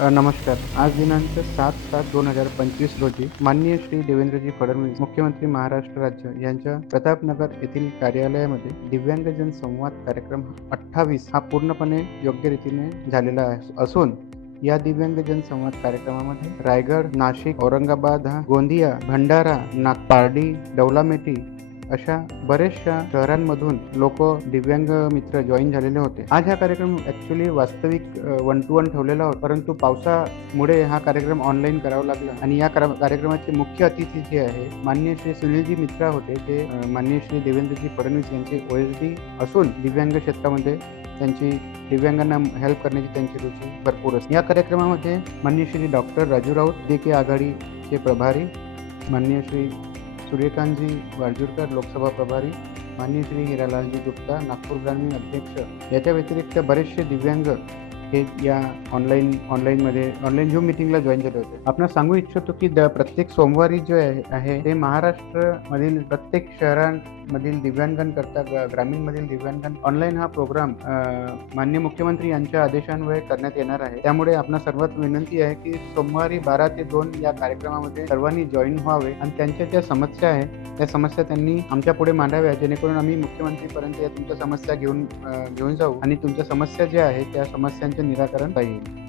नमस्कार. आज दिनांक सात सात दोन हजार पंचवीस रोजी माननीय श्री देवेंद्रजी फडणवीस मुख्यमंत्री महाराष्ट्र राज्य यांच्या प्रतापनगर येथील कार्यालयामध्ये दिव्यांगजन संवाद कार्यक्रम अठ्ठावीस हा पूर्णपणे योग्य रीतीने झालेला आहे असून या दिव्यांगजन संवाद कार्यक्रमामध्ये रायगड नाशिक औरंगाबाद गोंदिया भंडारा नागपारडी डौलामेटी अशा बऱ्याचशा शहरांमधून लोक दिव्यांग मित्र जॉईन झालेले होते. आज हा कार्यक्रम ऍक्च्युली वास्तविक वन टू वन ठेवलेला होता. परंतु पावसामुळे हा कार्यक्रम ऑनलाईन करावा लागला. आणि या कार्यक्रमाचे मुख्य अतिथी जे आहे मान्य श्री सुनीलजी मित्रा होते ते मान्य श्री देवेंद्रजी फडणवीस यांचे ओ एस डी असून दिव्यांग क्षेत्रामध्ये त्यांची दिव्यांगांना हेल्प करण्याची त्यांची रुची भरपूर असते. या कार्यक्रमामध्ये मान्य श्री डॉक्टर राजू राऊत जे के आघाडीचे प्रभारी माननीय श्री सूर्यकांतजी वारजूरकर लोकसभा प्रभारी माननीय श्री हिरालालजी गुप्ता नागपूर ग्रामीण अध्यक्ष याच्या व्यतिरिक्त बरेचसे दिव्यांग हे या ऑनलाईन ऑनलाईनमध्ये ऑनलाईन झूम मिटिंगला जॉईन झाले होते. आपण सांगू इच्छितो की द प्रत्येक सोमवारी जे आहे ते महाराष्ट्रमधील प्रत्येक मधील दिव्यांगांकरता ग- ग्रामीणमधील दिव्यांगां ऑनलाईन हा प्रोग्राम मान्य माननीय मुख्यमंत्री यांच्या आदेशान्वये करण्यात येणार आहे. त्यामुळे आपणा सर्वात विनंती आहे की सोमवारी बारा ते दोन या कार्यक्रमामध्ये सर्वांनी जॉईन व्हावे आणि त्यांच्या ज्या समस्या आहे त्या समस्या त्यांनी आमच्या पुढे मांडाव्या जेणेकरून आम्ही मुख्यमंत्रीपर्यंत या तुमच्या समस्या घेऊन घेऊन जाऊ आणि तुमच्या समस्या ज्या आहेत त्या समस्यांचे निराकरण पाहिजे.